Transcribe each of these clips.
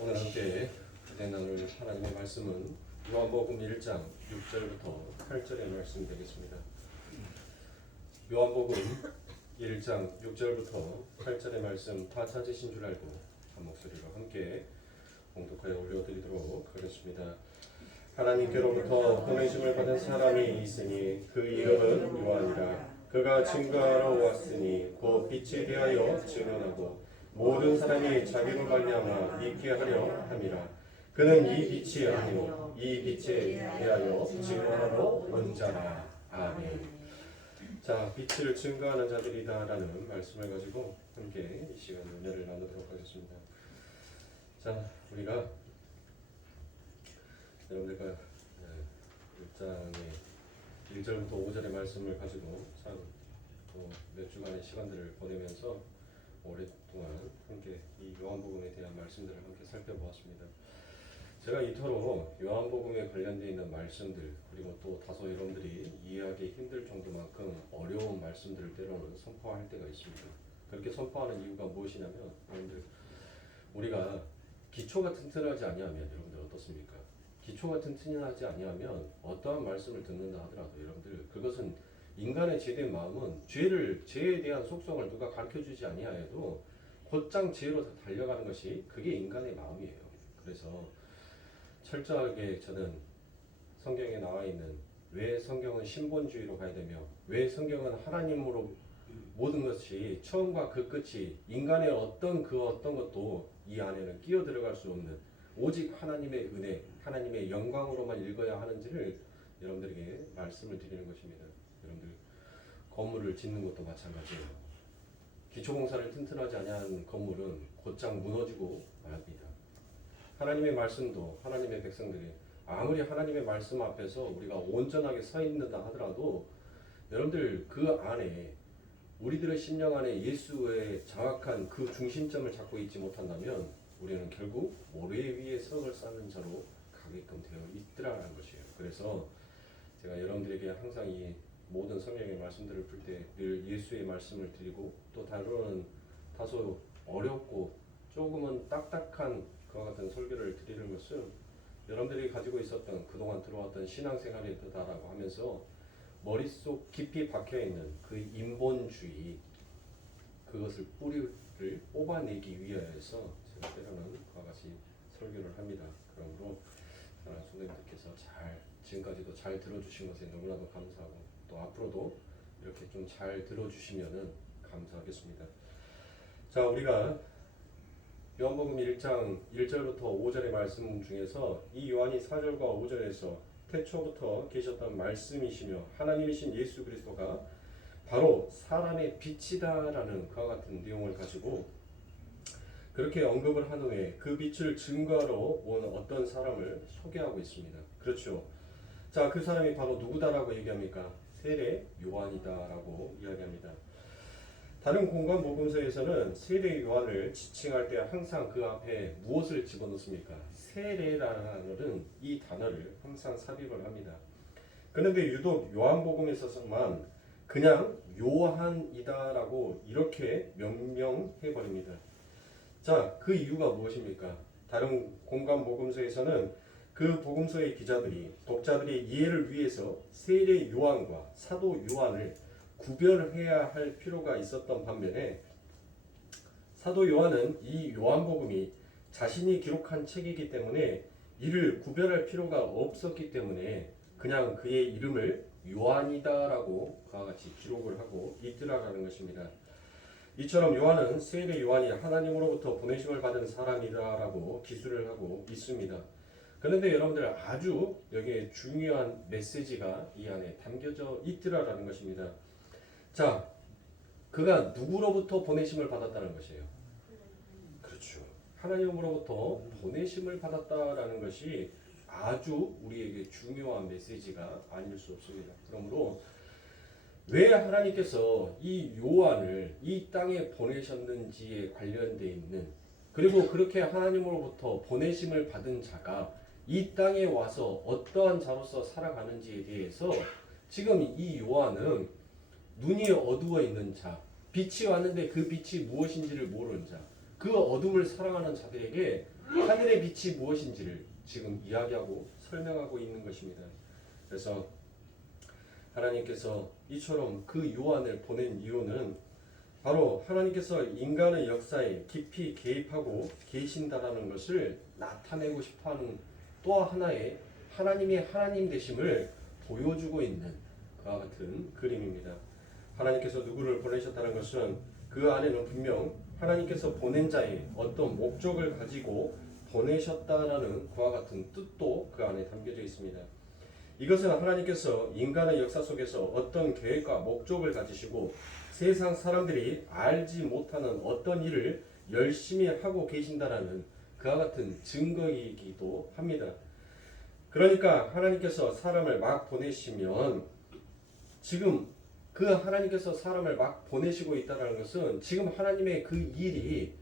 오늘 함께 은혜 나눌 하나님의 말씀은 요한복음 1장 6절부터 8절의 말씀 되겠습니다. 요한복음 1장 6절부터 8절의 말씀 다 찾으신 줄 알고 한 목소리로 함께 봉독하여 올려드리도록 하겠습니다. 하나님께로부터 보내심을 받은 사람이 있으니 그 이름은 요한이라. 그가 증거하러 왔으니 곧 빛에 대하여 증언하고 모든 사람이 자기로 말미암아 믿게 하려 함이라. 그는 이 빛이 아니요 이 빛에 대하여 증언하러 온 자라. 아멘. 자, 빛을 증거하는 자들이다라는 말씀을 가지고 함께 이 시간 은혜를 나누도록 하겠습니다. 자, 우리가 여러분들과 1장의 1절부터 5절의 말씀을 가지고 참 몇 주간의 시간들을 보내면서 오랫동안 함께 이 요한복음에 대한 말씀들을 함께 살펴보았습니다. 제가 이토록 요한복음에 관련되어 있는 말씀들 그리고 또 다소 여러분들이 이해하기 힘들 정도만큼 어려운 말씀들을 때로는 선포할 때가 있습니다. 그렇게 선포하는 이유가 무엇이냐면 여러분들 우리가 기초가 튼튼하지 아니하면 여러분들 어떻습니까? 기초가 튼튼하지 아니하면 어떠한 말씀을 듣는다 하더라도 여러분들 그것은 인간의 죄된 마음은 죄에 대한 속성을 누가 가르쳐주지 아니하여도 곧장 죄로 달려가는 것이 그게 인간의 마음이에요. 그래서 철저하게 저는 성경에 나와 있는 왜 성경은 신본주의로 가야 되며 왜 성경은 하나님으로 모든 것이 처음과 그 끝이 인간의 어떤 것도 이 안에는 끼어 들어갈 수 없는 오직 하나님의 은혜, 하나님의 영광으로만 읽어야 하는지를 여러분들에게 말씀을 드리는 것입니다. 여러분들 건물을 짓는 것도 마찬가지예요. 기초공사를 튼튼하지 아니한 건물은 곧장 무너지고 말합니다. 하나님의 말씀도 하나님의 백성들이 아무리 하나님의 말씀 앞에서 우리가 온전하게 서 있는다 하더라도 여러분들 그 안에 우리들의 심령 안에 예수의 정확한 그 중심점을 잡고 있지 못한다면 우리는 결국 모래 위에 석을 쌓는 자로 가게끔 되어 있더라는 것이에요. 그래서 제가 여러분들에게 항상 이 모든 성경의 말씀들을 풀 때 늘 예수의 말씀을 드리고 또 다루는 다소 어렵고 조금은 딱딱한 그와 같은 설교를 드리는 것은 여러분들이 가지고 있었던 그동안 들어왔던 신앙생활이다라고 하면서 머릿속 깊이 박혀있는 그 인본주의 그것을 뿌리를 뽑아내기 위하여서 제가 때로는 그와 같이 설교를 합니다. 그러므로 선생님들께서 지금까지도 잘 들어주신 것에 너무나도 감사하고 또 앞으로도 이렇게 좀 잘 들어주시면은 감사하겠습니다. 자, 우리가 요한복음 1장 1절부터 5절의 말씀 중에서 이 요한이 4절과 5절에서 태초부터 계셨던 말씀이시며 하나님이신 예수 그리스도가 바로 사람의 빛이다라는 그와 같은 내용을 가지고 그렇게 언급을 한 후에 그 빛을 증거하러 온 어떤 사람을 소개하고 있습니다. 그렇죠. 자, 그 사람이 바로 누구다라고 얘기합니까? 세례 요한이다라고 이야기합니다. 다른 공간 복음서에서는 세례 요한을 지칭할 때 항상 그 앞에 무엇을 집어넣습니까? 세례라는 이 단어를 항상 삽입을 합니다. 그런데 유독 요한복음에 있어서만 그냥 요한이다라고 이렇게 명명해버립니다. 자, 그 이유가 무엇입니까? 다른 공간 복음서에서는 그 복음서의 기자들이 독자들의 이해를 위해서 세례 요한과 사도 요한을 구별해야 할 필요가 있었던 반면에 사도 요한은 이 요한복음이 자신이 기록한 책이기 때문에 이를 구별할 필요가 없었기 때문에 그냥 그의 이름을 요한이다라고 그와 같이 기록을 하고 있더라라는 것입니다. 이처럼 요한은 세례 요한이 하나님으로부터 보내심을 받은 사람이다라고 기술을 하고 있습니다. 그런데 여러분들 아주 여기에 중요한 메시지가 이 안에 담겨져 있더라라는 것입니다. 자, 그가 누구로부터 보내심을 받았다는 것이에요. 그렇죠. 하나님으로부터 보내심을 받았다라는 것이 아주 우리에게 중요한 메시지가 아닐 수 없습니다. 그러므로 왜 하나님께서 이 요한을 이 땅에 보내셨는지에 관련되어 있는 그리고 그렇게 하나님으로부터 보내심을 받은 자가 이 땅에 와서 어떠한 자로서 살아가는지에 대해서 지금 이 요한은 눈이 어두워 있는 자, 빛이 왔는데 그 빛이 무엇인지를 모르는 자, 그 어둠을 사랑하는 자들에게 하늘의 빛이 무엇인지를 지금 이야기하고 설명하고 있는 것입니다. 그래서 하나님께서 이처럼 그 요한을 보낸 이유는 바로 하나님께서 인간의 역사에 깊이 개입하고 계신다라는 것을 나타내고 싶어하는 또 하나의 하나님의 하나님 되심을 보여주고 있는 그와 같은 그림입니다. 하나님께서 누구를 보내셨다는 것은 그 안에는 분명 하나님께서 보낸 자의 어떤 목적을 가지고 보내셨다라는 그와 같은 뜻도 그 안에 담겨져 있습니다. 이것은 하나님께서 인간의 역사 속에서 어떤 계획과 목적을 가지시고 세상 사람들이 알지 못하는 어떤 일을 열심히 하고 계신다라는 그와 같은 증거이기도 합니다. 그러니까 하나님께서 사람을 막 보내시면 지금 그 하나님께서 사람을 막 보내시고 있다는 것은 지금 하나님의 그 일이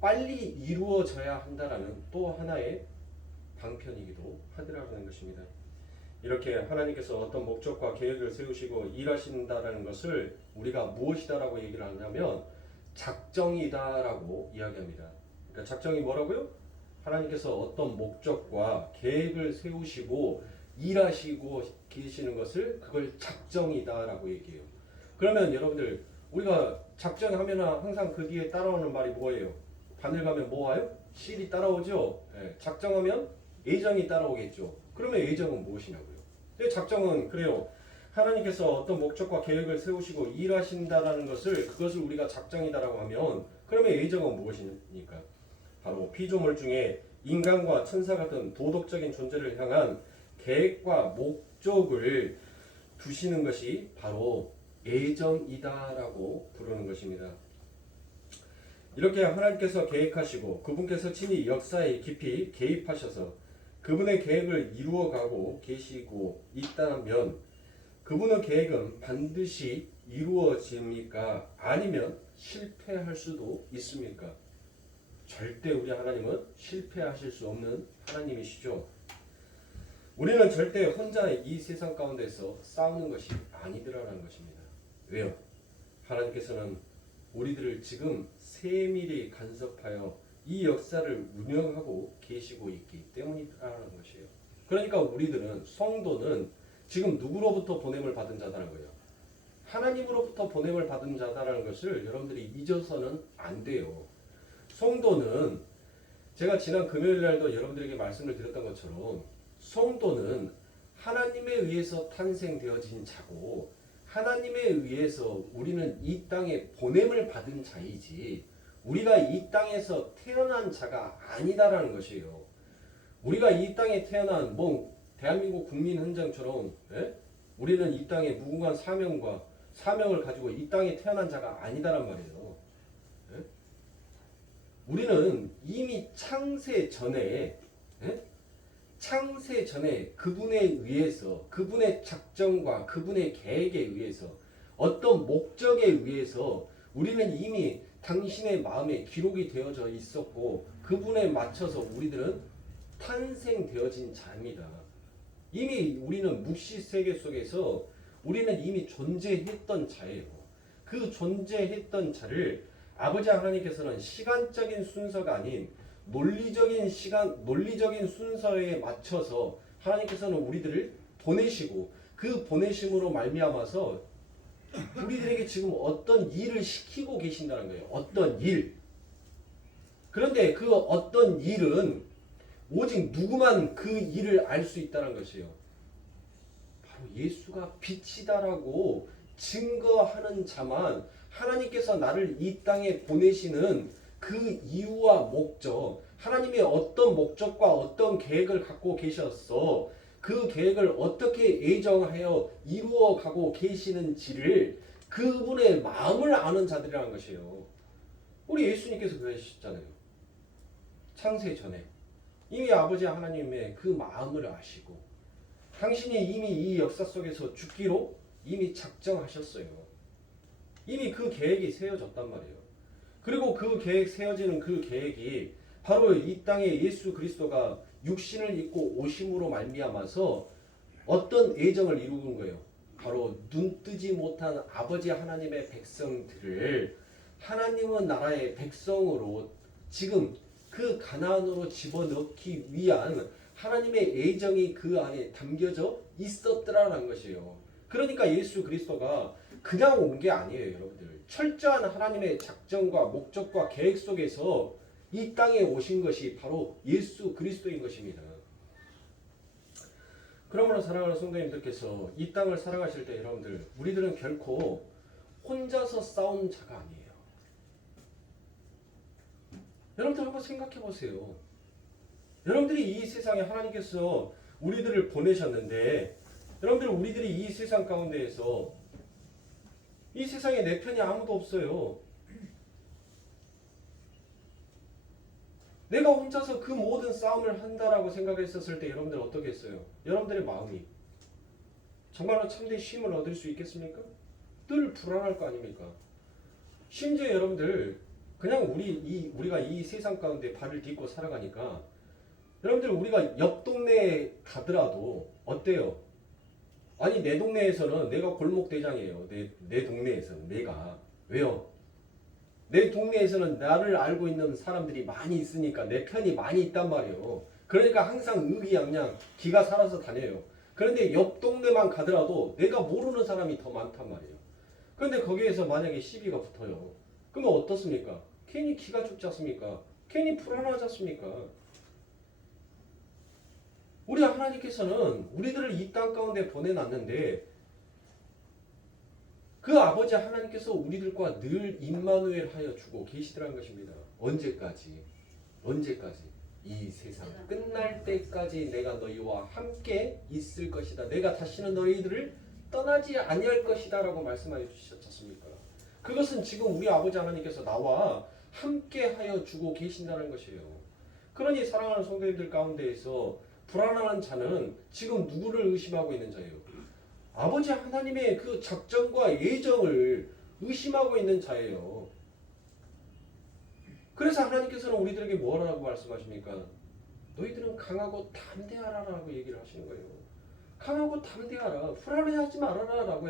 빨리 이루어져야 한다라는 또 하나의 방편이기도 하더라는 것입니다. 이렇게 하나님께서 어떤 목적과 계획을 세우시고 일하신다라는 것을 우리가 무엇이다라고 얘기를 하냐면 작정이다라고 이야기합니다. 그러니까 작정이 뭐라고요? 하나님께서 어떤 목적과 계획을 세우시고 일하시고 계시는 것을 그걸 작정이다라고 얘기해요. 그러면 여러분들 우리가 작정하면 항상 그 뒤에 따라오는 말이 뭐예요? 바늘 가면 뭐 와요? 실이 따라오죠. 네, 작정하면 예정이 따라오겠죠. 그러면 예정은 무엇이냐고요? 근데 작정은 그래요. 하나님께서 어떤 목적과 계획을 세우시고 일하신다라는 그것을 우리가 작정이다라고 하면 그러면 예정은 무엇입니까? 바로 피조물 중에 인간과 천사 같은 도덕적인 존재를 향한 계획과 목적을 두시는 것이 바로 예정이다라고 부르는 것입니다. 이렇게 하나님께서 계획하시고 그분께서 친히 역사에 깊이 개입하셔서 그분의 계획을 이루어가고 계시고 있다면 그분의 계획은 반드시 이루어집니까? 아니면 실패할 수도 있습니까? 절대 우리 하나님은 실패하실 수 없는 하나님이시죠. 우리는 절대 혼자 이 세상 가운데서 싸우는 것이 아니더라라는 것입니다. 왜요? 하나님께서는 우리들을 지금 세밀히 간섭하여 이 역사를 운영하고 계시고 있기 때문이라는 것이에요. 그러니까 우리들은 성도는 지금 누구로부터 보냄을 받은 자다라는 거예요. 하나님으로부터 보냄을 받은 자다라는 것을 여러분들이 잊어서는 안 돼요. 성도는 제가 지난 금요일 날도 여러분들에게 말씀을 드렸던 것처럼 성도는 하나님에 의해서 탄생되어진 자고 하나님에 의해서 우리는 이 땅에 보냄을 받은 자이지 우리가 이 땅에서 태어난 자가 아니다라는 것이에요. 우리가 이 땅에 태어난 대한민국 국민 헌장처럼 우리는 이 땅에 무궁한 사명을 가지고 이 땅에 태어난 자가 아니다란 말이에요. 우리는 이미 창세 전에 그분에 의해서 그분의 작정과 그분의 계획에 의해서 어떤 목적에 의해서 우리는 이미 당신의 마음에 기록이 되어져 있었고 그분에 맞춰서 우리들은 탄생되어진 자입니다. 이미 우리는 묵시 세계 속에서 우리는 이미 존재했던 자예요. 그 존재했던 자를 아버지 하나님께서는 시간적인 순서가 아닌 논리적인 순서에 맞춰서 하나님께서는 우리들을 보내시고 그 보내심으로 말미암아서 우리들에게 지금 어떤 일을 시키고 계신다는 거예요. 어떤 일. 그런데 그 어떤 일은 오직 누구만 그 일을 알 수 있다는 것이에요. 바로 예수가 빛이다라고 증거하는 자만 하나님께서 나를 이 땅에 보내시는 그 이유와 목적, 하나님의 어떤 목적과 어떤 계획을 갖고 계셨어. 그 계획을 어떻게 예정하여 이루어가고 계시는지를 그분의 마음을 아는 자들이라는 것이에요. 우리 예수님께서 그러셨잖아요. 창세 전에 이미 아버지 하나님의 그 마음을 아시고 당신이 이미 이 역사 속에서 죽기로 이미 작정하셨어요. 이미 그 계획이 세워졌단 말이에요. 그리고 그 계획 세워지는 그 계획이 바로 이 땅에 예수 그리스도가 육신을 입고 오심으로 말미암아서 어떤 예정을 이루는 거예요. 바로 눈뜨지 못한 아버지 하나님의 백성들을 하나님의 나라의 백성으로 지금 그 가나안으로 집어넣기 위한 하나님의 애정이 그 안에 담겨져 있었더라라는 것이에요. 그러니까 예수 그리스도가 그냥 온 게 아니에요, 여러분들. 철저한 하나님의 작정과 목적과 계획 속에서 이 땅에 오신 것이 바로 예수 그리스도인 것입니다. 그러므로 사랑하는 성도님들께서 이 땅을 살아가실 때 여러분들, 우리들은 결코 혼자서 싸운 자가 아니에요. 여러분들 한번 생각해 보세요. 여러분들이 이 세상에 하나님께서 우리들을 보내셨는데, 여러분들 우리들이 이 세상 가운데에서 이 세상에 내 편이 아무도 없어요. 내가 혼자서 그 모든 싸움을 한다라고 생각했었을 때 여러분들 어떻게 했어요? 여러분들의 마음이 정말로 참된 쉼을 얻을 수 있겠습니까? 늘 불안할 거 아닙니까? 심지어 여러분들 그냥 우리가 이 세상 가운데 발을 딛고 살아가니까 여러분들 우리가 옆 동네에 가더라도 어때요? 아니 내 동네에서는 내가 골목 대장이에요. 내 동네에서는 내가 왜요? 내 동네에서는 나를 알고 있는 사람들이 많이 있으니까 내 편이 많이 있단 말이에요. 그러니까 항상 의기양양 기가 살아서 다녀요. 그런데 옆 동네만 가더라도 내가 모르는 사람이 더 많단 말이에요. 그런데 거기에서 만약에 시비가 붙어요. 그러면 어떻습니까? 괜히 기가 죽지 않습니까? 괜히 불안하지 않습니까? 우리 하나님께서는 우리들을 이 땅 가운데 보내놨는데 그 아버지 하나님께서 우리들과 늘 임마누엘 하여 주고 계시더라는 것입니다. 언제까지? 언제까지? 이 세상 끝날 때까지 내가 너희와 함께 있을 것이다. 내가 다시는 너희들을 떠나지 아니할 것이다 라고 말씀하여 주셨지 않습니까? 그것은 지금 우리 아버지 하나님께서 나와 함께 하여 주고 계신다는 것이에요. 그러니 사랑하는 성도님들 가운데에서 불안한 자는 지금 누구를 의심하고 있는 자예요? 아버지 하나님의 그 작정과 예정을 의심하고 있는 자예요. 그래서 하나님께서는 우리들에게 뭐라고 말씀하십니까? 너희들은 강하고 담대하라라고 얘기를 하시는 거예요. 강하고 담대하라, 불안해하지 말아라라고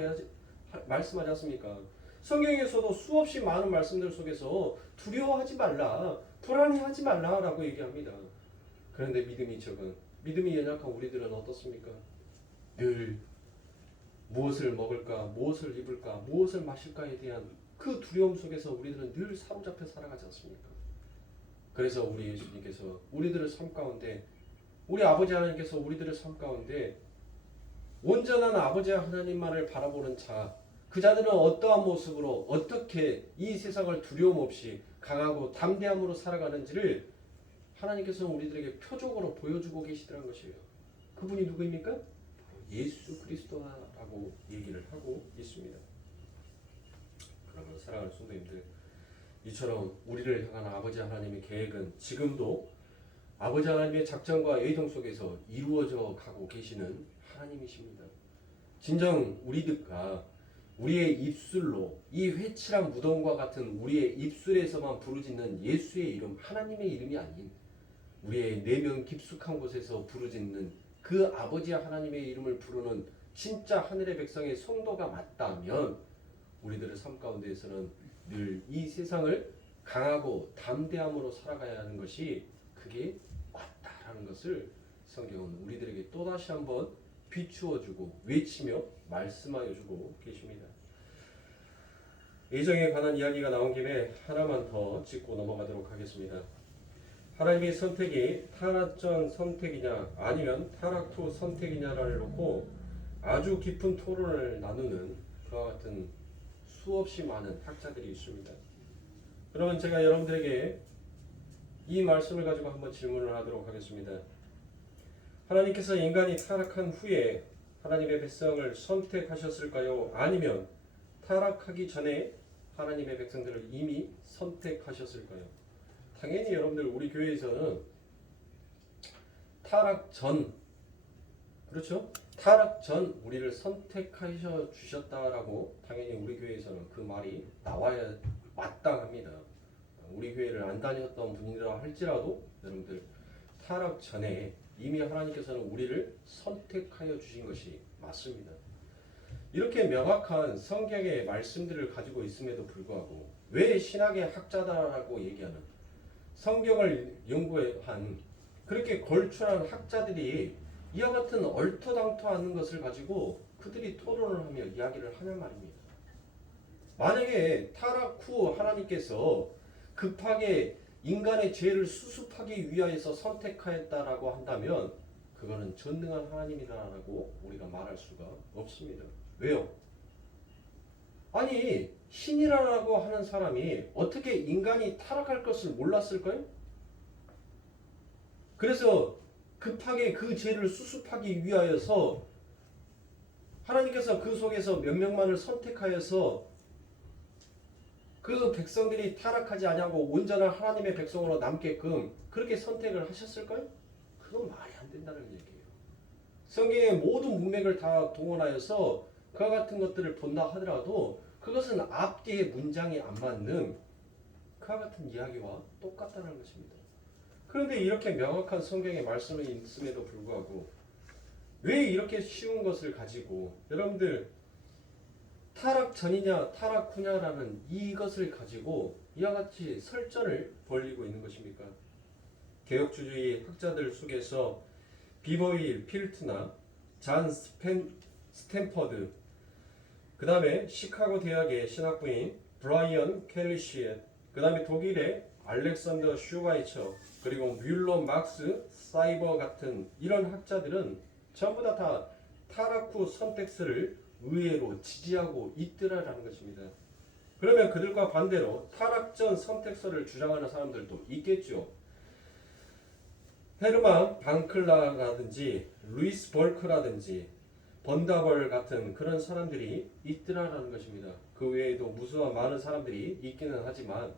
말씀하지 않습니까? 성경에서도 수없이 많은 말씀들 속에서 두려워하지 말라, 불안해하지 말라라고 얘기합니다. 그런데 믿음이 적은, 믿음이 연약한 우리들은 어떻습니까? 늘 무엇을 먹을까, 무엇을 입을까, 무엇을 마실까에 대한 그 두려움 속에서 우리들은 늘 사로잡혀 살아가지 않습니까? 그래서 우리 예수님께서 우리들의 삶 가운데, 우리 아버지 하나님께서 우리들의 삶 가운데 온전한 아버지 하나님만을 바라보는 자, 그 자들은 어떠한 모습으로 어떻게 이 세상을 두려움 없이 강하고 담대함으로 살아가는지를 하나님께서는 우리들에게 표적으로 보여주고 계시더란 것이에요. 그분이 누구입니까? 예수 그리스도라고 얘기를 하고 있습니다. 그러면 사랑하는 성도님들, 이처럼 우리를 향한 아버지 하나님의 계획은 지금도 아버지 하나님의 작정과 예정 속에서 이루어져 가고 계시는 하나님이십니다. 진정 우리들과 우리의 입술로 이 회칠한 무덤과 같은 우리의 입술에서만 부르짖는 예수의 이름, 하나님의 이름이 아닌 우리의 내면 깊숙한 곳에서 부르짖는 그 아버지 하나님의 이름을 부르는 진짜 하늘의 백성의 성도가 맞다면 우리들의 삶 가운데에서는 늘 이 세상을 강하고 담대함으로 살아가야 하는 것이 그게 맞다라는 것을 성경은 우리들에게 또다시 한번 비추어주고 외치며 말씀하여주고 계십니다. 예정에 관한 이야기가 나온 김에 하나만 더 짚고 넘어가도록 하겠습니다. 하나님의 선택이 타락 전 선택이냐 아니면 타락 후 선택이냐를 놓고 아주 깊은 토론을 나누는 그와 같은 수없이 많은 학자들이 있습니다. 그러면 제가 여러분들에게 이 말씀을 가지고 한번 질문을 하도록 하겠습니다. 하나님께서 인간이 타락한 후에 하나님의 백성을 선택하셨을까요? 아니면 타락하기 전에 하나님의 백성들을 이미 선택하셨을까요? 당연히 여러분들 우리 교회에서는 타락 전, 그렇죠? 타락 전 우리를 선택하셔 주셨다라고 당연히 우리 교회에서는 그 말이 나와야 마땅합니다. 우리 교회를 안 다녔던 분이라 할지라도 여러분들 타락 전에 이미 하나님께서는 우리를 선택하여 주신 것이 맞습니다. 이렇게 명확한 성경의 말씀들을 가지고 있음에도 불구하고 왜 신학의 학자다라고 얘기하는, 성경을 연구한 그렇게 걸출한 학자들이 이와 같은 얼토당토하는 것을 가지고 그들이 토론을 하며 이야기를 하는 말입니다. 만약에 타락 후 하나님께서 급하게 인간의 죄를 수습하기 위하여서 선택하였다라고 한다면 그거는 전능한 하나님이라고 우리가 말할 수가 없습니다. 왜요? 아니 신이라고 하는 사람이 어떻게 인간이 타락할 것을 몰랐을까요? 그래서 급하게 그 죄를 수습하기 위하여서 하나님께서 그 속에서 몇 명만을 선택하여서 그 백성들이 타락하지 아니하고 온전한 하나님의 백성으로 남게끔 그렇게 선택을 하셨을까요? 그건 말이 안 된다는 얘기예요. 성경의 모든 문맥을 다 동원하여서 그와 같은 것들을 본다 하더라도 그것은 앞뒤의 문장이 안 맞는 그와 같은 이야기와 똑같다는 것입니다. 그런데 이렇게 명확한 성경의 말씀이 있음에도 불구하고 왜 이렇게 쉬운 것을 가지고 여러분들 타락 전이냐 타락 후냐라는 이것을 가지고 이와 같이 설전을 벌이고 있는 것입니까? 개혁주의 학자들 속에서 비버윌 필트나 잔 스탠퍼드, 그 다음에 시카고 대학의 신학부인 브라이언 켈리시엣, 그 다음에 독일의 알렉산더 슈바이처, 그리고 뮬러 막스 사이버 같은 이런 학자들은 전부 다 타락 후 선택설을 의외로 지지하고 있더라라는 것입니다. 그러면 그들과 반대로 타락 전 선택설을 주장하는 사람들도 있겠죠. 헤르만 방클라라든지 루이스 벌크라든지 번다벌 같은 그런 사람들이 있더라라는 것입니다. 그 외에도 무수한 많은 사람들이 있기는 하지만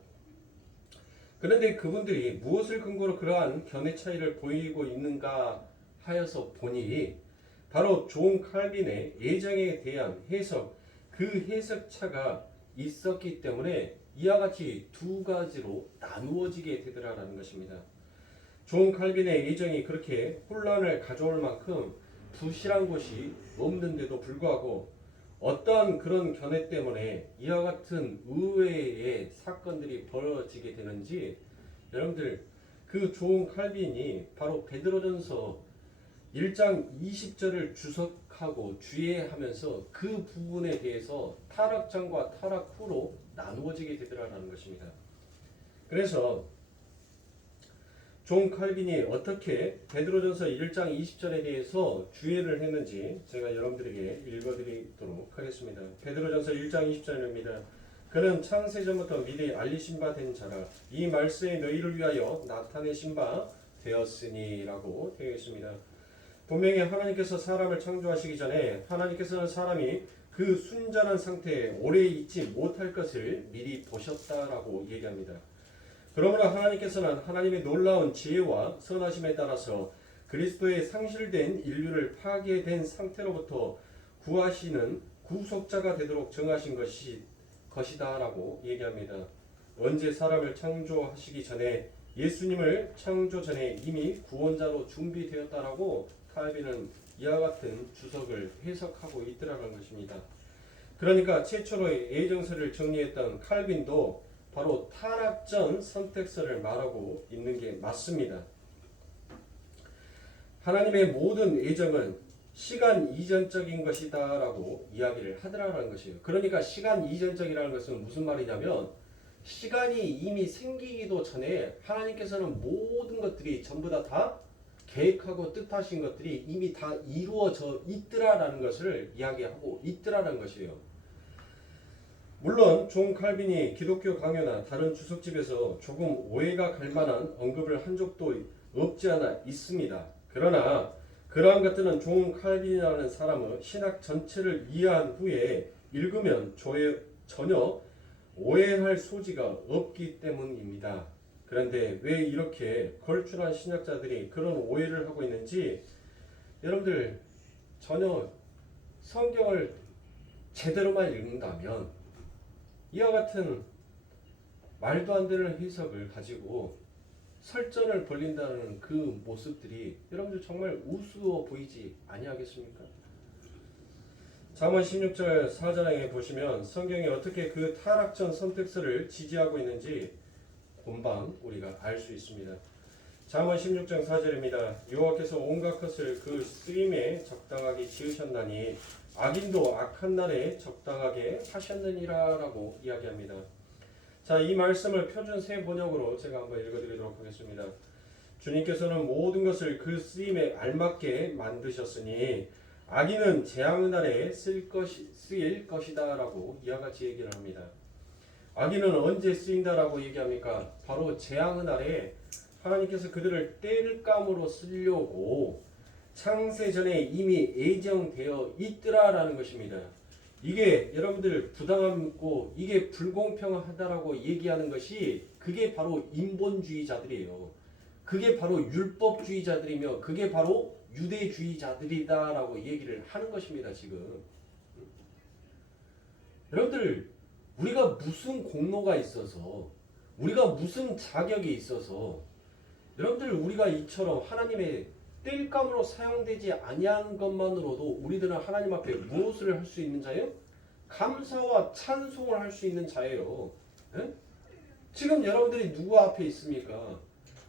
그런데 그분들이 무엇을 근거로 그러한 견해 차이를 보이고 있는가 하여서 보니 바로 존 칼빈의 예정에 대한 해석, 그 해석차가 있었기 때문에 이와 같이 두 가지로 나누어지게 되더라라는 것입니다. 존 칼빈의 예정이 그렇게 혼란을 가져올 만큼 부실한 것이 없는데도 불구하고 어떠한 그런 견해 때문에 이와 같은 의외의 사건들이 벌어지게 되는지 여러분들 그 존 칼빈이 바로 베드로전서 1장 20절을 주석하고 주의하면서 그 부분에 대해서 타락 전과 타락 후로 나누어지게 되더라라는 것입니다. 그래서 존 칼빈이 어떻게 베드로전서 1장 20절에 대해서 주의를 했는지 제가 여러분들에게 읽어드리도록 하겠습니다. 베드로전서 1장 20절입니다. 그는 창세전부터 미리 알리신 바 된 자라 이 말씀이 너희를 위하여 나타내신 바 되었으니 라고 되어 있습니다. 분명히 하나님께서 사람을 창조하시기 전에 하나님께서는 사람이 그 순전한 상태에 오래 있지 못할 것을 미리 보셨다라고 얘기합니다. 그러므로 하나님께서는 하나님의 놀라운 지혜와 선하심에 따라서 그리스도의 상실된 인류를 파괴된 상태로부터 구하시는 구속자가 되도록 정하신 것이다 라고 얘기합니다. 언제 사람을 창조하시기 전에 예수님을 창조 전에 이미 구원자로 준비되었다라고 칼빈은 이와 같은 주석을 해석하고 있더라는 것입니다. 그러니까 최초로의 예정설을 정리했던 칼빈도 바로 타락 전 선택설을 말하고 있는 게 맞습니다. 하나님의 모든 예정은 시간 이전적인 것이다 라고 이야기를 하더라는 것이에요. 그러니까 시간 이전적이라는 것은 무슨 말이냐면 시간이 이미 생기기도 전에 하나님께서는 모든 것들이 전부 다 계획하고 뜻하신 것들이 이미 다 이루어져 있더라라는 것을 이야기하고 있더라라는 것이에요. 물론 존 칼빈이 기독교 강요나 다른 주석집에서 조금 오해가 갈 만한 언급을 한 적도 없지 않아 있습니다. 그러나 그러한 것들은 존 칼빈이라는 사람은 신학 전체를 이해한 후에 읽으면 전혀 오해할 소지가 없기 때문입니다. 그런데 왜 이렇게 걸출한 신학자들이 그런 오해를 하고 있는지 여러분들 전혀 성경을 제대로만 읽는다면 이와 같은 말도 안 되는 해석을 가지고 설전을 벌린다는 그 모습들이 여러분들 정말 우스워 보이지 아니하겠습니까? 잠언 16절 4절에 보시면 성경이 어떻게 그 타락전 선택설을 지지하고 있는지 본방 우리가 알 수 있습니다. 잠언 16장 4절입니다. 여호와께서 온갖 것을 그 쓰임에 적당하게 지으셨나니 악인도 악한 날에 적당하게 하셨느니라 라고 이야기합니다. 자, 이 말씀을 표준 새 번역으로 제가 한번 읽어드리도록 하겠습니다. 주님께서는 모든 것을 그 쓰임에 알맞게 만드셨으니 악인은 재앙의 날에 쓰일 것이다 라고 이와 같이 얘기를 합니다. 악인은 언제 쓰인다라고 얘기합니까? 바로 재앙의 날에 하나님께서 그들을 땔감으로 쓰려고 창세전에 이미 예정되어 있더라라는 것입니다. 이게 여러분들 부당함 있고 이게 불공평하다라고 얘기하는 것이 그게 바로 인본주의자들이에요. 그게 바로 율법주의자들이며 그게 바로 유대주의자들이다라고 얘기를 하는 것입니다. 지금 여러분들 우리가 무슨 공로가 있어서 우리가 무슨 자격이 있어서 여러분들 우리가 이처럼 하나님의 땔감으로 사용되지 아니한 것만으로도 우리들은 하나님 앞에 무엇을 할 수 있는 자예요? 감사와 찬송을 할 수 있는 자예요. 에? 지금 여러분들이 누구 앞에 있습니까?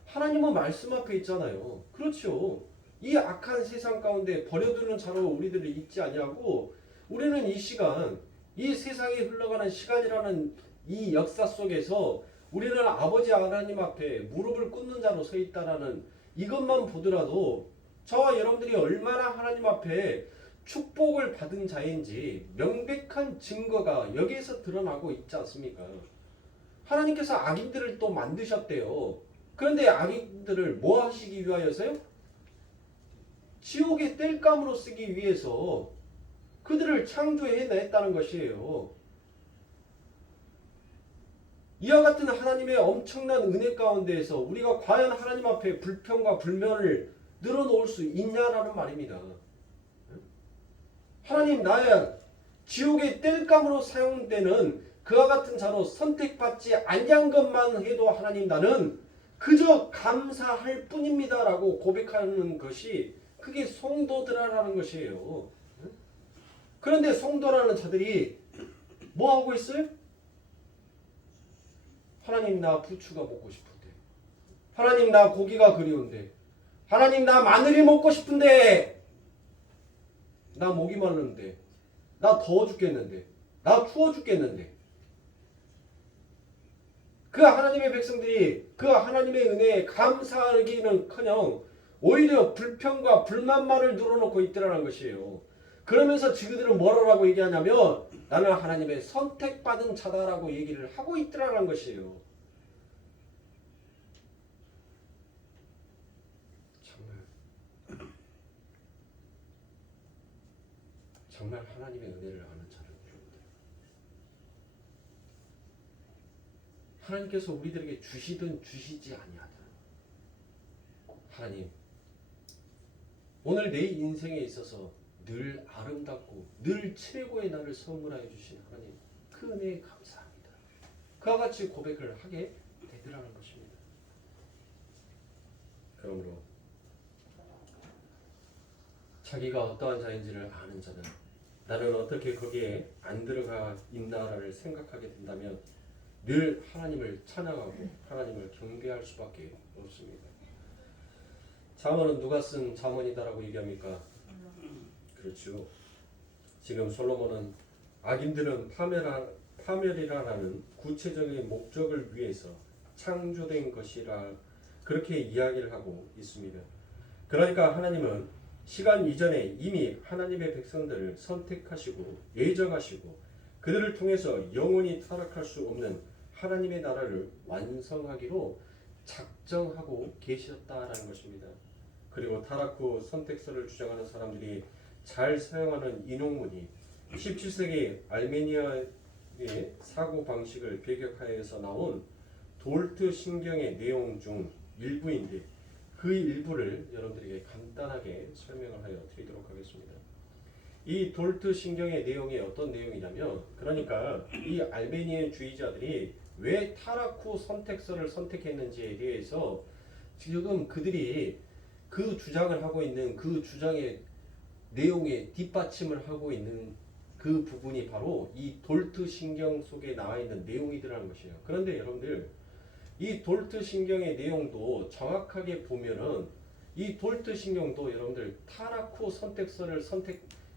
하나님은 말씀 앞에 있잖아요. 그렇죠. 이 악한 세상 가운데 버려두는 자로 우리들을 잊지 아니하고 우리는 이 시간 이 세상이 흘러가는 시간이라는 이 역사 속에서 우리는 아버지 하나님 앞에 무릎을 꿇는 자로 서 있다라는 이것만 보더라도 저와 여러분들이 얼마나 하나님 앞에 축복을 받은 자인지 명백한 증거가 여기에서 드러나고 있지 않습니까? 하나님께서 악인들을 또 만드셨대요. 그런데 악인들을 뭐 하시기 위하여서요? 지옥의 땔감으로 쓰기 위해서 그들을 창조해냈다는 것이에요. 이와 같은 하나님의 엄청난 은혜 가운데에서 우리가 과연 하나님 앞에 불평과 불면을 늘어놓을 수 있냐라는 말입니다. 하나님 나야 지옥의 땔감으로 사용되는 그와 같은 자로 선택받지 아니한 것만 해도 하나님 나는 그저 감사할 뿐입니다 라고 고백하는 것이 그게 성도들이라는 것이에요. 그런데 성도라는 자들이 뭐 하고 있어요? 하나님 나 부추가 먹고 싶은데, 하나님 나 고기가 그리운데, 하나님 나 마늘이 먹고 싶은데, 나 목이 마르는데, 나 더워 죽겠는데, 나 추워 죽겠는데. 그 하나님의 백성들이 그 하나님의 은혜에 감사하기는커녕 오히려 불평과 불만만을 늘어놓고 있더라는 것이에요. 그러면서 지그들은 뭐라고 얘기하냐면 나는 하나님의 선택받은 자다라고 얘기를 하고 있더라는 것이에요. 정말 하나님의 은혜를 아는 자는 여러분들. 하나님께서 우리들에게 주시든 주시지 아니하든 하나님 오늘 내 인생에 있어서 늘 아름답고 늘 최고의 나를 선물하여 주신 하나님 그 은혜에 감사합니다. 그와 같이 고백을 하게 되더라는 것입니다. 그러므로 자기가 어떠한 자인지를 아는 자는 나는 어떻게 거기에 안 들어가 있나를 생각하게 된다면 늘 하나님을 찬양하고 하나님을 경배할 수밖에 없습니다. 잠언은 누가 쓴 잠언이다라고 얘기합니까? 그렇죠. 지금 솔로몬은 악인들은 파멸이라는 구체적인 목적을 위해서 창조된 것이라 그렇게 이야기를 하고 있습니다. 그러니까 하나님은 시간 이전에 이미 하나님의 백성들을 선택하시고 예정하시고 그들을 통해서 영원히 타락할 수 없는 하나님의 나라를 완성하기로 작정하고 계셨다라는 것입니다. 그리고 타락 후 선택서를 주장하는 사람들이 잘 사용하는 인용문이 17세기 알메니아의 사고방식을 배격하여서 나온 돌트 신경의 내용 중 일부인데 그 일부를 여러분들에게 간단하게 설명을 하여 드리도록 하겠습니다. 이 돌트 신경의 내용이 어떤 내용이냐면 그러니까 이 알메니아주의자들이 왜 타락 후 선택서를 선택했는지에 대해서 지금 그들이 그 주장을 하고 있는 그 주장의 내용에 뒷받침을 하고 있는 그 부분이 바로 이 돌트 신경 속에 나와 있는 내용이더라는 것이에요. 그런데 여러분들 이 돌트 신경의 내용도 정확하게 보면은 이 돌트 신경도 여러분들 타락 후 선택서를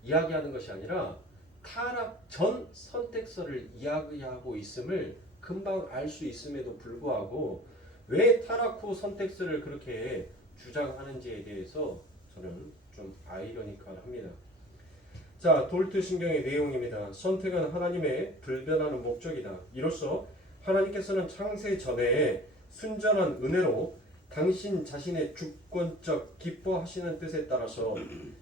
이야기하는 것이 아니라 타락 전 선택서를 이야기하고 있음을 금방 알 수 있음에도 불구하고 왜 타락 후 선택서를 그렇게 주장하는지에 대해서 저는 좀 아이러니컬합니다. 자, 돌트 신경의 내용입니다. 선택은 하나님의 불변하는 목적이다. 이로써 하나님께서는 창세 전에 순전한 은혜로 당신 자신의 주권적 기뻐하시는 뜻에 따라서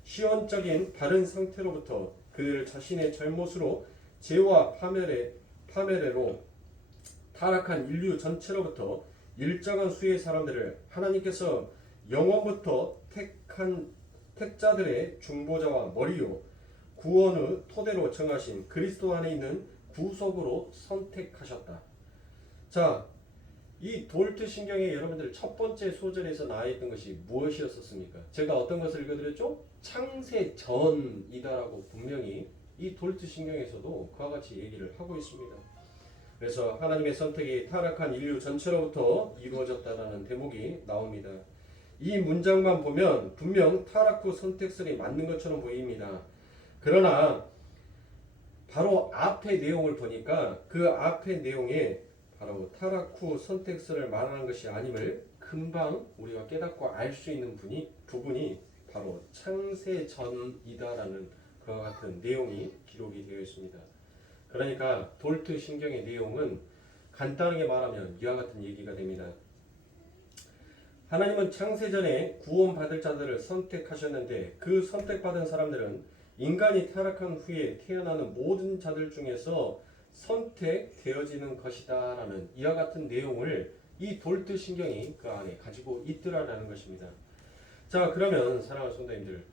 시원적인 바른 상태로부터 그들 자신의 잘못으로 죄와 파멸에로 타락한 인류 전체로부터 일정한 수의 사람들을 하나님께서 영원부터 택자들의 중보자와 머리요 구원의 토대로 정하신 그리스도 안에 있는 구속으로 선택하셨다. 자, 이 돌트 신경의 여러분들 첫 번째 소절에서 나와 있던 것이 무엇이었습니까? 제가 어떤 것을 읽어드렸죠? 창세 전이다라고 분명히 이 돌트 신경에서도 그와 같이 얘기를 하고 있습니다. 그래서 하나님의 선택이 타락한 인류 전체로부터 이루어졌다라는 대목이 나옵니다. 이 문장만 보면 분명 타락 후 선택설이 맞는 것처럼 보입니다. 그러나 바로 앞의 내용을 보니까 그 앞의 내용에 바로 타락 후 선택설을 말하는 것이 아님을 금방 우리가 깨닫고 알 수 있는 부분이 바로 창세 전이다라는 그와 같은 내용이 기록이 되어 있습니다. 그러니까 돌트 신경의 내용은 간단하게 말하면 이와 같은 얘기가 됩니다. 하나님은 창세전에 구원받을 자들을 선택하셨는데 그 선택받은 사람들은 인간이 타락한 후에 태어나는 모든 자들 중에서 선택되어지는 것이다 라는 이와 같은 내용을 이 돌트 신경이 그 안에 가지고 있더라라는 것입니다. 자, 그러면 사랑하는 성도님들,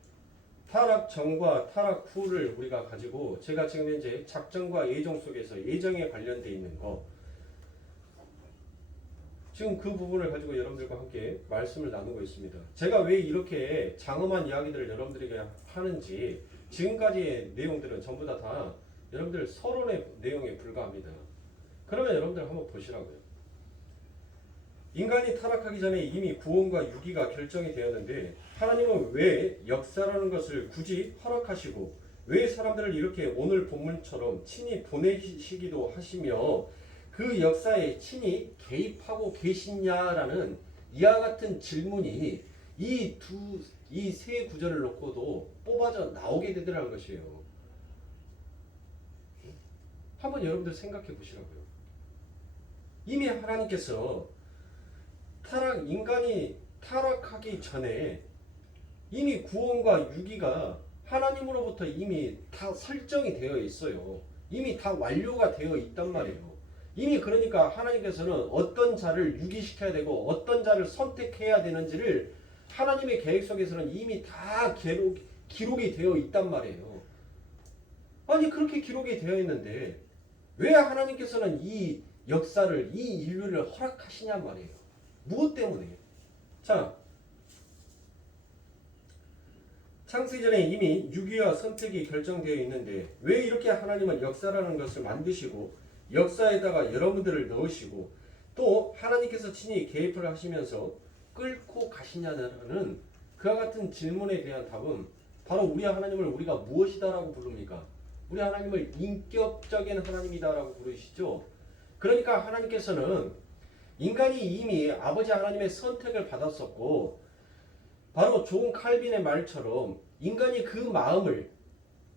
타락 전과 타락 후를 우리가 가지고 제가 지금 현재 작정과 예정 속에서 예정에 관련되어 있는 거, 지금 그 부분을 가지고 여러분들과 함께 말씀을 나누고 있습니다. 제가 왜 이렇게 장엄한 이야기들을 여러분들에게 하는지, 지금까지의 내용들은 전부 다 여러분들 서론의 내용에 불과합니다. 그러면 여러분들 한번 보시라고요. 인간이 타락하기 전에 이미 구원과 유기가 결정이 되었는데 하나님은 왜 역사라는 것을 굳이 허락하시고 왜 사람들을 이렇게 오늘 본문처럼 친히 보내시기도 하시며 그 역사에 친히 개입하고 계시냐라는 이와 같은 질문이 이 세 구절을 놓고도 뽑아져 나오게 되더라는 것이에요. 한번 여러분들 생각해 보시라고요. 이미 하나님께서 인간이 타락하기 전에 이미 구원과 유기가 하나님으로부터 이미 다 설정이 되어 있어요. 이미 다 완료가 되어 있단 말이에요. 이미 그러니까 하나님께서는 어떤 자를 유기시켜야 되고 어떤 자를 선택해야 되는지를 하나님의 계획 속에서는 이미 다 기록이 되어 있단 말이에요. 아니 그렇게 기록이 되어 있는데 왜 하나님께서는 이 역사를 이 인류를 허락하시냔 말이에요. 무엇 때문에? 자, 창세전에 이미 유기와 선택이 결정되어 있는데 왜 이렇게 하나님은 역사라는 것을 만드시고 역사에다가 여러분들을 넣으시고 또 하나님께서 친히 개입을 하시면서 끌고 가시냐는 그와 같은 질문에 대한 답은 바로 우리 하나님을 우리가 무엇이다라고 부릅니까? 우리 하나님을 인격적인 하나님이다라고 부르시죠. 그러니까 하나님께서는 인간이 이미 아버지 하나님의 선택을 받았었고 바로 존 칼빈의 말처럼 인간이 그 마음을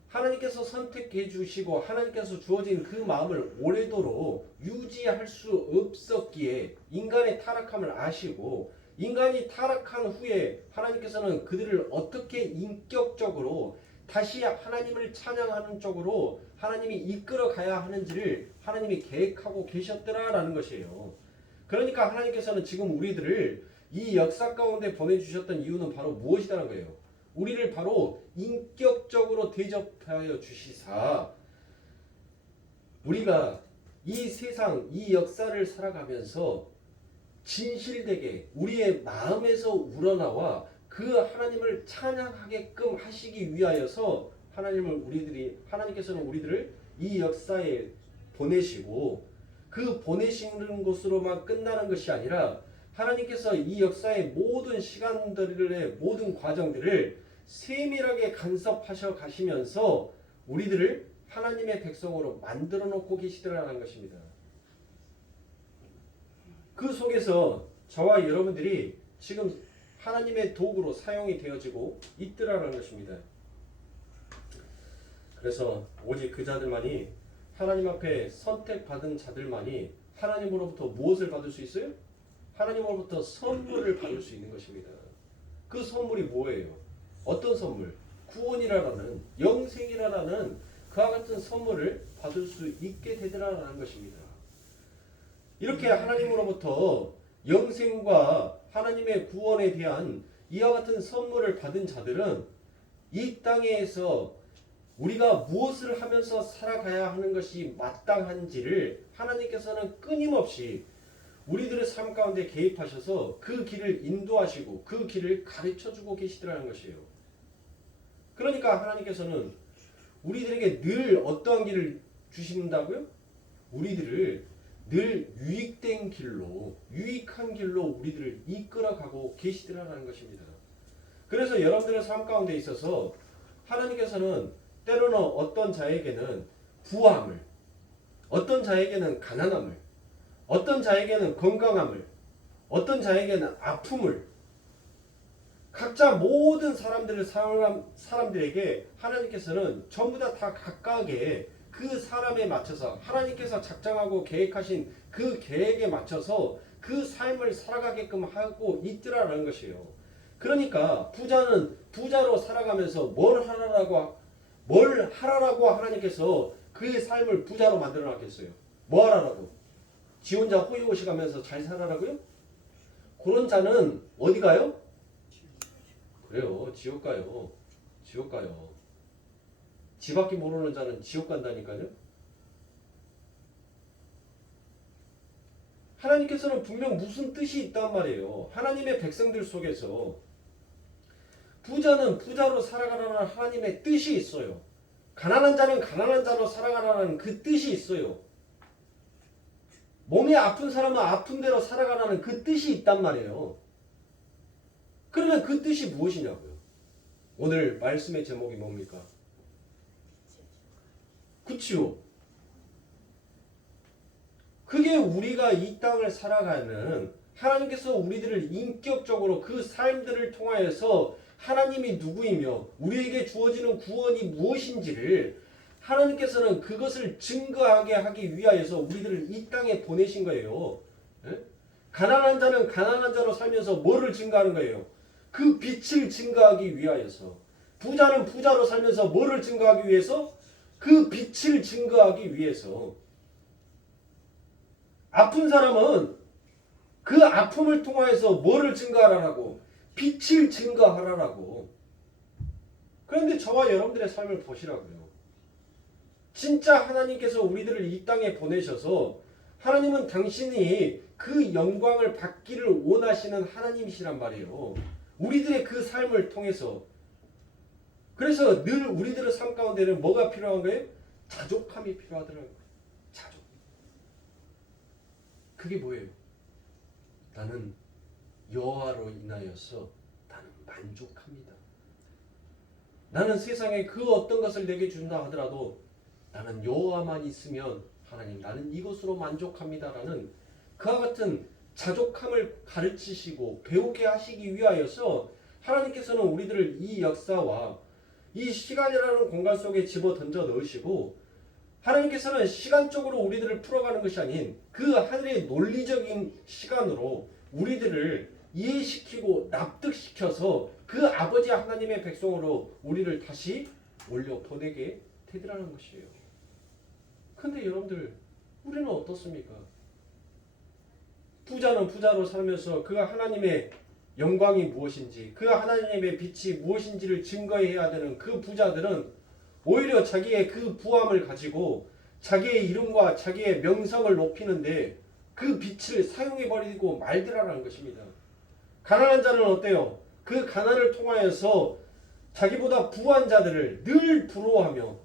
하나님께서 선택해 주시고 하나님께서 주어진 그 마음을 오래도록 유지할 수 없었기에 인간의 타락함을 아시고 인간이 타락한 후에 하나님께서는 그들을 어떻게 인격적으로 다시 하나님을 찬양하는 쪽으로 하나님이 이끌어 가야 하는지를 하나님이 계획하고 계셨더라라는 것이에요. 그러니까 하나님께서는 지금 우리들을 이 역사 가운데 보내주셨던 이유는 바로 무엇이라는 거예요. 우리를 바로 인격적으로 대접하여 주시사 우리가 이 세상 이 역사를 살아가면서 진실되게 우리의 마음에서 우러나와 그 하나님을 찬양하게끔 하시기 위하여서 하나님께서는 우리들을 이 역사에 보내시고 그 보내시는 것으로만 끝나는 것이 아니라 하나님께서 이 역사의 모든 시간들의 모든 과정들을 세밀하게 간섭하셔 가시면서 우리들을 하나님의 백성으로 만들어 놓고 계시더라는 것입니다. 그 속에서 저와 여러분들이 지금 하나님의 도구로 사용이 되어지고 있더라는 것입니다. 그래서 오직 그 자들만이 하나님 앞에 선택받은 자들만이 하나님으로부터 무엇을 받을 수 있어요? 하나님으로부터 선물을 받을 수 있는 것입니다. 그 선물이 뭐예요? 어떤 선물? 구원이라는 영생이라는 그와 같은 선물을 받을 수 있게 되더라는 것입니다. 이렇게 하나님으로부터 영생과 하나님의 구원에 대한 이와 같은 선물을 받은 자들은 이 땅에서 우리가 무엇을 하면서 살아가야 하는 것이 마땅한지를 하나님께서는 끊임없이 우리들의 삶 가운데 개입하셔서 그 길을 인도하시고 그 길을 가르쳐주고 계시더라는 것이에요. 그러니까 하나님께서는 우리들에게 늘 어떠한 길을 주신다고요? 우리들을 늘 유익된 길로, 유익한 길로 우리들을 이끌어가고 계시더라는 것입니다. 그래서 여러분들의 삶 가운데 있어서 하나님께서는 때로는 어떤 자에게는 부함을, 어떤 자에게는 가난함을, 어떤 자에게는 건강함을, 어떤 자에게는 아픔을, 각자 모든 사람들에게 하나님께서는 전부 다 각각의 그 사람에 맞춰서 하나님께서 작정하고 계획하신 그 계획에 맞춰서 그 삶을 살아가게끔 하고 있더라는 것이에요. 그러니까 부자는 부자로 살아가면서 뭘 하라라고 하나님께서 그의 삶을 부자로 만들어 놨겠어요. 뭐 하라라고? 지 혼자 호의호식 하면서 잘 살아라고요? 그런 자는 어디 가요? 그래요. 지옥 가요. 지옥 가요. 지밖에 모르는 자는 지옥 간다니까요. 하나님께서는 분명 무슨 뜻이 있단 말이에요. 하나님의 백성들 속에서 부자는 부자로 살아가라는 하나님의 뜻이 있어요. 가난한 자는 가난한 자로 살아가라는 그 뜻이 있어요. 몸이 아픈 사람은 아픈 대로 살아가라는 그 뜻이 있단 말이에요. 그러면 그 뜻이 무엇이냐고요? 오늘 말씀의 제목이 뭡니까? 그치요. 그게 우리가 이 땅을 살아가는 하나님께서 우리들을 인격적으로 그 삶들을 통하여서 하나님이 누구이며 우리에게 주어지는 구원이 무엇인지를 하나님께서는 그것을 증거하게 하기 위하여서 우리들을 이 땅에 보내신 거예요. 가난한 자는 가난한 자로 살면서 뭐를 증거하는 거예요? 그 빛을 증거하기 위하여서. 부자는 부자로 살면서 뭐를 증거하기 위해서? 그 빛을 증거하기 위해서. 아픈 사람은 그 아픔을 통하여서 뭐를 증거하라고? 빛을 증거하라고. 그런데 저와 여러분들의 삶을 보시라고요. 진짜 하나님께서 우리들을 이 땅에 보내셔서 하나님은 당신이 그 영광을 받기를 원하시는 하나님이시란 말이에요. 우리들의 그 삶을 통해서. 그래서 늘 우리들의 삶 가운데는 뭐가 필요한 거예요? 자족함이 필요하더라고요. 자족. 그게 뭐예요? 나는 여호와로 인하여서 나는 만족합니다. 나는 세상에 그 어떤 것을 내게 준다 하더라도 나는 여호와만 있으면 하나님 나는 이것으로 만족합니다라는 그와 같은 자족함을 가르치시고 배우게 하시기 위하여서 하나님께서는 우리들을 이 역사와 이 시간이라는 공간 속에 집어 던져 넣으시고 하나님께서는 시간적으로 우리들을 풀어가는 것이 아닌 그 하늘의 논리적인 시간으로 우리들을 이해시키고 납득시켜서 그 아버지 하나님의 백성으로 우리를 다시 올려 보내게 되더라는 것이에요. 근데 여러분들 우리는 어떻습니까? 부자는 부자로 살면서 그 하나님의 영광이 무엇인지 그 하나님의 빛이 무엇인지를 증거해야 되는 그 부자들은 오히려 자기의 그 부함을 가지고 자기의 이름과 자기의 명성을 높이는데 그 빛을 사용해버리고 말더라라는 것입니다. 가난한 자는 어때요? 그 가난을 통하여서 자기보다 부한 자들을 늘 부러워하며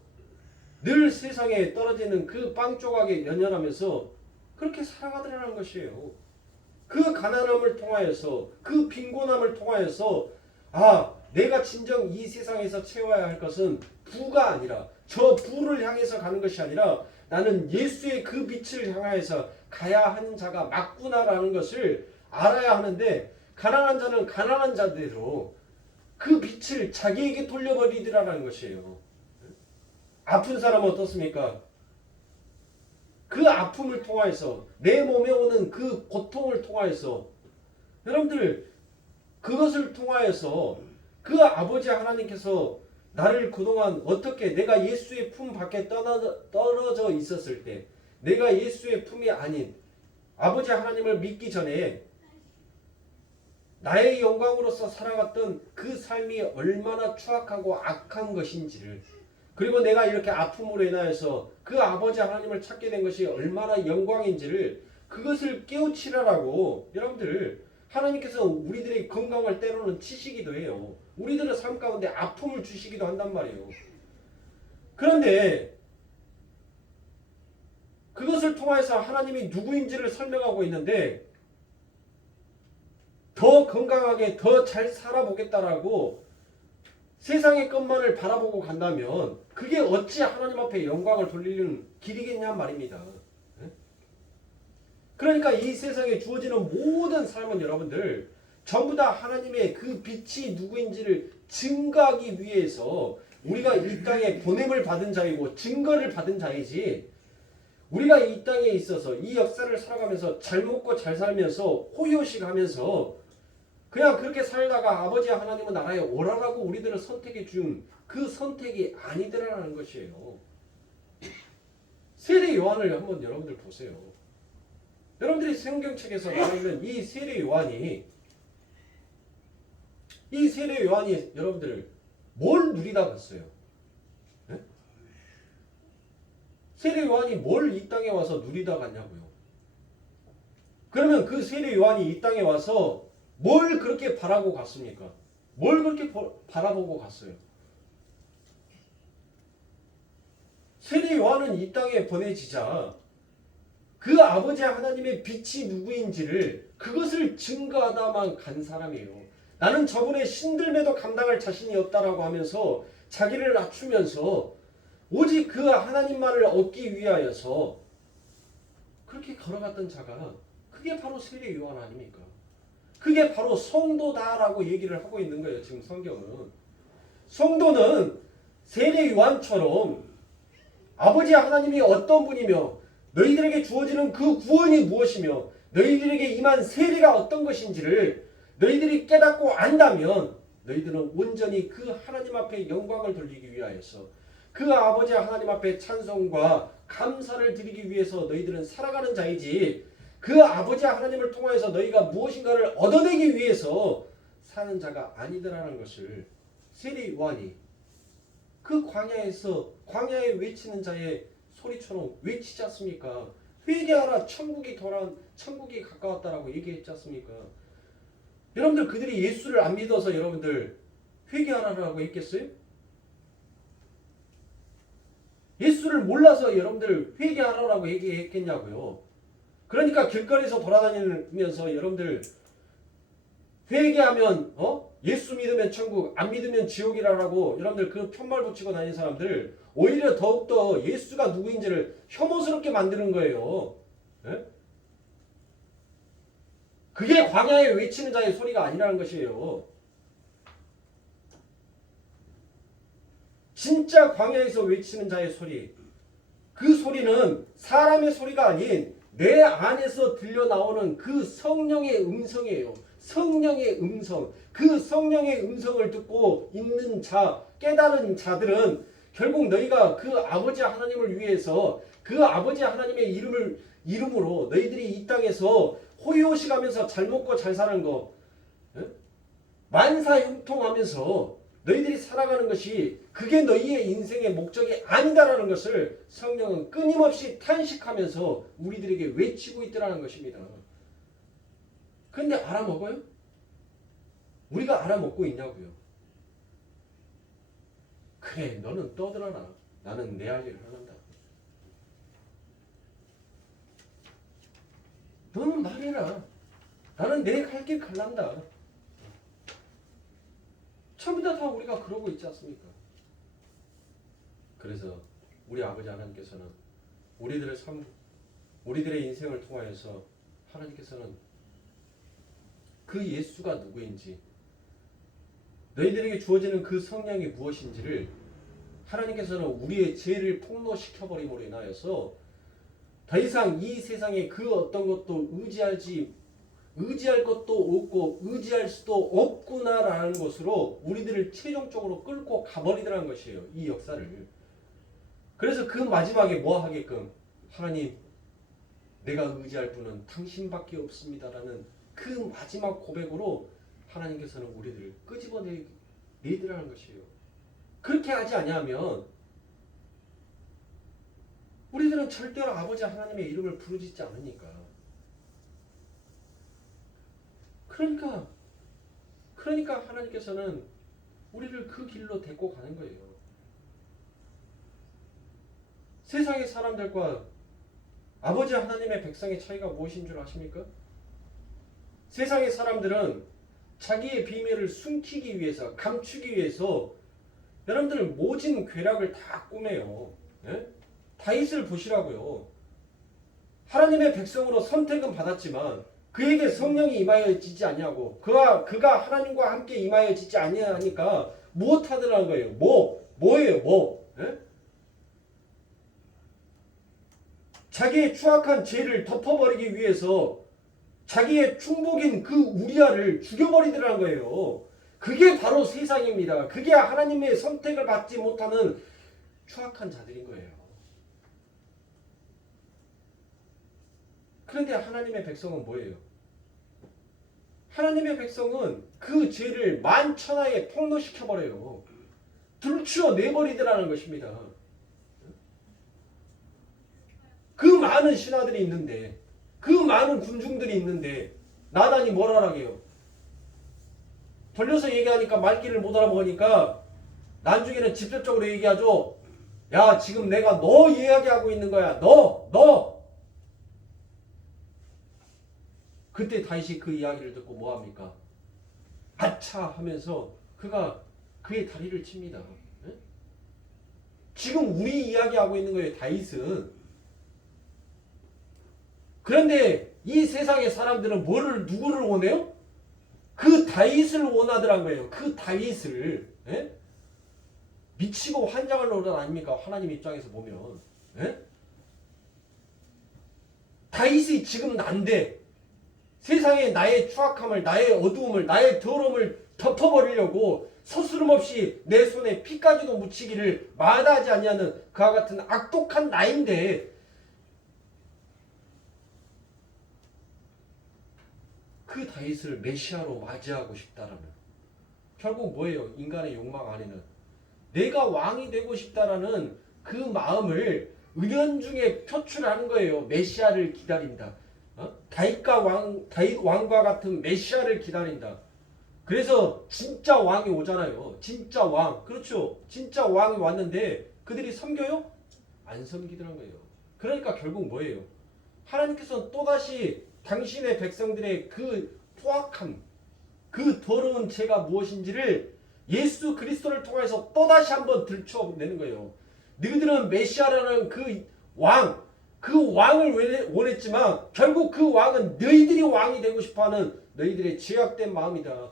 늘 세상에 떨어지는 그 빵 조각에 연연하면서 그렇게 살아가더라는 것이에요. 그 가난함을 통하여서 그 빈곤함을 통하여서 내가 진정 이 세상에서 채워야 할 것은 부가 아니라 저 부를 향해서 가는 것이 아니라 나는 예수의 그 빛을 향하여서 가야 하는 자가 맞구나라는 것을 알아야 하는데 가난한 자는 가난한 자대로 그 빛을 자기에게 돌려버리더라는 것이에요. 아픈 사람은 어떻습니까? 그 아픔을 통하여서 내 몸에 오는 그 고통을 통하여서 여러분들 그것을 통하여서 그 아버지 하나님께서 나를 그동안 어떻게 내가 예수의 품 밖에 떨어져 있었을 때 내가 예수의 품이 아닌 아버지 하나님을 믿기 전에 나의 영광으로서 살아갔던 그 삶이 얼마나 추악하고 악한 것인지를 그리고 내가 이렇게 아픔으로 인하여서 그 아버지 하나님을 찾게 된 것이 얼마나 영광인지를 그것을 깨우치라라고 여러분들 하나님께서 우리들의 건강을 때로는 치시기도 해요. 우리들의 삶 가운데 아픔을 주시기도 한단 말이에요. 그런데 그것을 통해서 하나님이 누구인지를 설명하고 있는데 더 건강하게 더 잘 살아보겠다라고 세상의 것만을 바라보고 간다면 그게 어찌 하나님 앞에 영광을 돌리는 길이겠냐 말입니다. 그러니까 이 세상에 주어지는 모든 삶은 여러분들 전부 다 하나님의 그 빛이 누구인지를 증거하기 위해서 우리가 이 땅에 보냄을 받은 자이고 증거를 받은 자이지 우리가 이 땅에 있어서 이 역사를 살아가면서 잘 먹고 잘 살면서 호요식하면서 그냥 그렇게 살다가 아버지 하나님은 나라에 오라라고 우리들을 선택해 준 그 선택이 아니더라는 것이에요. 세례 요한을 한번 여러분들 보세요. 여러분들이 성경책에서 나와 있는 이 세례 요한이 여러분들 뭘 누리다 갔어요? 네? 세례 요한이 뭘 이 땅에 와서 누리다 갔냐고요. 그러면 그 세례 요한이 이 땅에 와서 뭘 그렇게 바라고 갔습니까? 뭘 그렇게 바라보고 갔어요? 세례 요한은 이 땅에 보내지자 그 아버지 하나님의 빛이 누구인지를 그것을 증거하다만 간 사람이에요. 나는 저분의 신들매도 감당할 자신이 없다라고 하면서 자기를 낮추면서 오직 그 하나님만을 얻기 위하여서 그렇게 걸어갔던 자가 그게 바로 세례 요한 아닙니까? 그게 바로 성도다라고 얘기를 하고 있는 거예요. 지금 성경은. 성도는 세례 요한처럼 아버지 하나님이 어떤 분이며 너희들에게 주어지는 그 구원이 무엇이며 너희들에게 임한 세례가 어떤 것인지를 너희들이 깨닫고 안다면 너희들은 온전히 그 하나님 앞에 영광을 돌리기 위하여서 그 아버지 하나님 앞에 찬송과 감사를 드리기 위해서 너희들은 살아가는 자이지 그 아버지 하나님을 통하여서 너희가 무엇인가를 얻어내기 위해서 사는 자가 아니더라는 것을 세례 요한이 그 광야에 외치는 자의 소리처럼 외치지 않습니까? 회개하라 천국이 가까웠다라고 얘기했지 않습니까? 여러분들 그들이 예수를 안 믿어서 여러분들 회개하라라고 했겠어요? 예수를 몰라서 여러분들 회개하라라고 얘기했겠냐고요. 그러니까 길거리에서 돌아다니면서 여러분들 회개하면 예수 믿으면 천국 안 믿으면 지옥이라고 여러분들 그 편말 붙이고 다니는 사람들 오히려 더욱더 예수가 누구인지를 혐오스럽게 만드는 거예요. 네? 그게 광야에 외치는 자의 소리가 아니라는 것이에요. 진짜 광야에서 외치는 자의 소리 그 소리는 사람의 소리가 아닌 내 안에서 들려나오는 그 성령의 음성이에요. 성령의 음성. 그 성령의 음성을 듣고 있는 자, 깨달은 자들은 결국 너희가 그 아버지 하나님을 위해서 그 아버지 하나님의 이름으로 너희들이 이 땅에서 호의호식하면서 잘 먹고 잘 사는 거 만사형통하면서 너희들이 살아가는 것이 그게 너희의 인생의 목적이 아니다라는 것을 성령은 끊임없이 탄식하면서 우리들에게 외치고 있더라는 것입니다. 그런데 알아먹어요? 우리가 알아먹고 있냐고요. 그래 너는 떠들어라. 나는 내 할 일을 한다. 너는 말해라. 나는 내 갈 길 갈란다. 전부 다 우리가 그러고 있지 않습니까? 그래서 우리 아버지 하나님께서는 우리들의 삶, 우리들의 인생을 통하여서 하나님께서는 그 예수가 누구인지, 너희들에게 주어지는 그 성령이 무엇인지를 하나님께서는 우리의 죄를 폭로시켜버림으로 인하여서 더 이상 이 세상에 그 어떤 것도 의지할 것도 없고 의지할 수도 없구나라는 것으로 우리들을 최종적으로 끌고 가버리더라는 것이에요. 이 역사를. 그래서 그 마지막에 뭐 하게끔, 하나님 내가 의지할 분은 당신밖에 없습니다라는 그 마지막 고백으로 하나님께서는 우리들을 끄집어내더라는 것이에요. 그렇게 하지 아니하면 우리들은 절대로 아버지 하나님의 이름을 부르짖지 않으니까. 그러니까 하나님께서는 우리를 그 길로 데리고 가는 거예요. 세상의 사람들과 아버지 하나님의 백성의 차이가 무엇인 줄 아십니까? 세상의 사람들은 자기의 비밀을 숨기기 위해서, 감추기 위해서 여러분들 모진 괴락을 다 꾸며요. 예? 다윗을 보시라고요. 하나님의 백성으로 선택은 받았지만 그에게 성령이 임하여지지 아니하고 그가 하나님과 함께 임하여지지 아니하니까 무엇하더라는 거예요. 뭐예요? 예? 자기의 추악한 죄를 덮어버리기 위해서 자기의 충복인 그 우리아를 죽여버리더라는 거예요. 그게 바로 세상입니다. 그게 하나님의 선택을 받지 못하는 추악한 자들인 거예요. 그런데 하나님의 백성은 뭐예요? 하나님의 백성은 그 죄를 만천하에 폭로시켜버려요. 들추어 내버리더라는 것입니다. 그 많은 신하들이 있는데, 그 많은 군중들이 있는데 나단이 뭘 하라게요? 돌려서 얘기하니까 말귀를 못 알아먹으니까 나중에는 직접적으로 얘기하죠. 야, 지금 내가 너 이야기하고 있는 거야. 너. 그때 다윗이 그 이야기를 듣고 뭐합니까? 아차 하면서 그가 그의 다리를 칩니다. 네? 지금 우리 이야기하고 있는 거예요. 다윗은. 그런데 이 세상의 사람들은 누구를 원해요? 그 다윗을 원하더란 거예요. 그 다윗을. 예? 미치고 환장을 놓은 아닙니까? 하나님 입장에서 보면. 예? 다윗이 지금 난데 세상에 나의 추악함을, 나의 어두움을, 나의 더러움을 덮어버리려고 서스름 없이 내 손에 피까지도 묻히기를 마다하지 아니하는 그와 같은 악독한 나인데 그 다윗을 메시아로 맞이하고 싶다라는, 결국 뭐예요? 인간의 욕망 안에는 내가 왕이 되고 싶다라는 그 마음을 은연중에 표출하는 거예요. 메시아를 기다린다. 다윗 왕과 같은 메시아를 기다린다. 그래서 진짜 왕이 오잖아요. 진짜 왕. 그렇죠. 진짜 왕이 왔는데 그들이 섬겨요? 안 섬기더란 거예요. 그러니까 결국 뭐예요? 하나님께서는 또다시 당신의 백성들의 그 포악함, 그 더러운 죄가 무엇인지를 예수 그리스도를 통해서 또다시 한번 들춰내는 거예요. 너희들은 메시아라는 그 왕을 원했지만 결국 그 왕은 너희들이 왕이 되고 싶어하는 너희들의 죄악된 마음이다.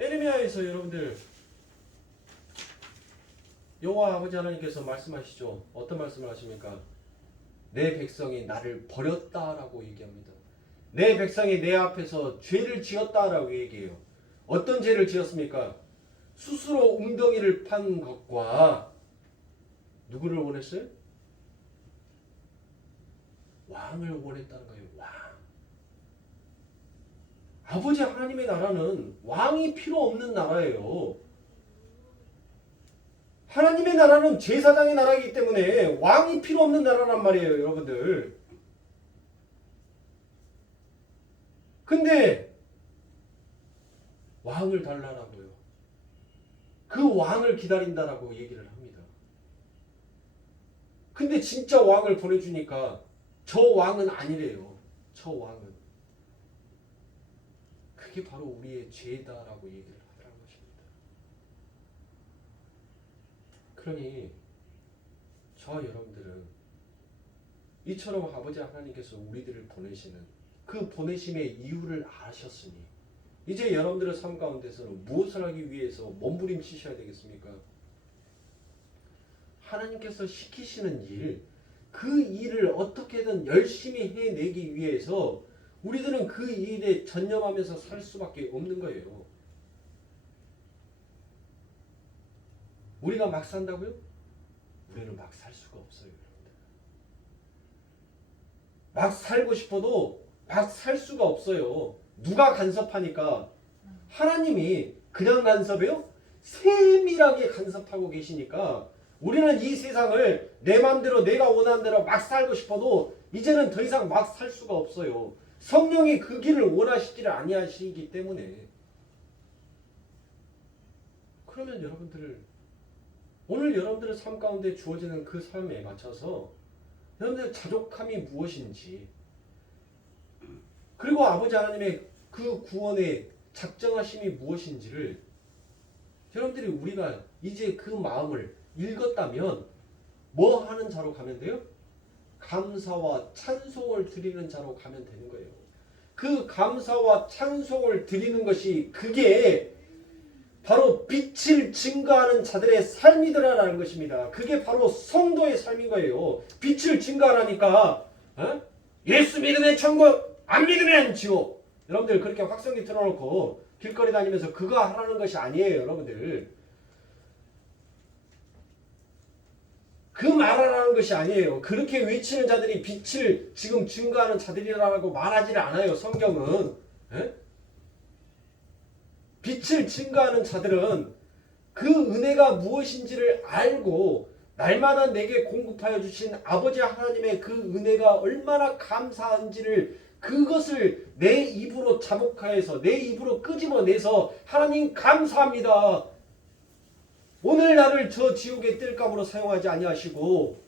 에레미야에서 여러분들 여호와 아버지 하나님께서 말씀하시죠. 어떤 말씀을 하십니까? 내 백성이 나를 버렸다라고 얘기합니다. 내 백성이 내 앞에서 죄를 지었다라고 얘기해요. 어떤 죄를 지었습니까? 스스로 웅덩이를 판 것과 누구를 원했어요? 왕을 원했다는 거예요. 왕. 아버지 하나님의 나라는 왕이 필요 없는 나라예요. 하나님의 나라는 제사장의 나라이기 때문에 왕이 필요 없는 나라란 말이에요, 여러분들. 근데 왕을 달라라고요. 그 왕을 기다린다라고 얘기를 합니다. 근데 진짜 왕을 보내주니까 저 왕은 아니래요. 저 왕은. 그게 바로 우리의 죄다라고 얘기를 하더라는 것입니다. 그러니 저와 여러분들은 이처럼 아버지 하나님께서 우리들을 보내시는 그 보내심의 이유를 아셨으니 이제 여러분들의 삶 가운데서는 무엇을 하기 위해서 몸부림치셔야 되겠습니까? 하나님께서 시키시는 일, 그 일을 어떻게든 열심히 해내기 위해서 우리들은 그 일에 전념하면서 살 수밖에 없는 거예요. 우리가 막 산다고요? 우리는 막 살 수가 없어요. 막 살고 싶어도 막 살 수가 없어요. 누가 간섭하니까? 하나님이 그냥 간섭해요? 세밀하게 간섭하고 계시니까 우리는 이 세상을 내 맘대로 내가 원하는 대로 막 살고 싶어도 이제는 더 이상 막 살 수가 없어요. 성령이 그 길을 원하시지를 아니하시기 때문에. 그러면 여러분들 오늘 여러분들의 삶 가운데 주어지는 그 삶에 맞춰서 여러분들의 자족함이 무엇인지 그리고 아버지 하나님의 그 구원의 작정하심이 무엇인지를 여러분들이 우리가 이제 그 마음을 읽었다면 뭐 하는 자로 가면 돼요? 감사와 찬송을 드리는 자로 가면 되는 거예요. 그 감사와 찬송을 드리는 것이 그게 바로 빛을 증거하는 자들의 삶이더라라는 것입니다. 그게 바로 성도의 삶인 거예요. 빛을 증거하라니까 예수 믿으면 천국, 안 믿으면 지옥. 여러분들 그렇게 확성기 틀어놓고 길거리 다니면서 그거 하라는 것이 아니에요. 여러분들 그 말하라는 것이 아니에요. 그렇게 외치는 자들이 빛을 지금 증거하는 자들이라고 말하지를 않아요. 성경은. 빛을 증거하는 자들은 그 은혜가 무엇인지를 알고 날마다 내게 공급하여 주신 아버지 하나님의 그 은혜가 얼마나 감사한지를 그것을 내 입으로 자복하여서 내 입으로 끄집어내서 하나님 감사합니다. 오늘 나를 저 지옥의 뜰감으로 사용하지 아니하시고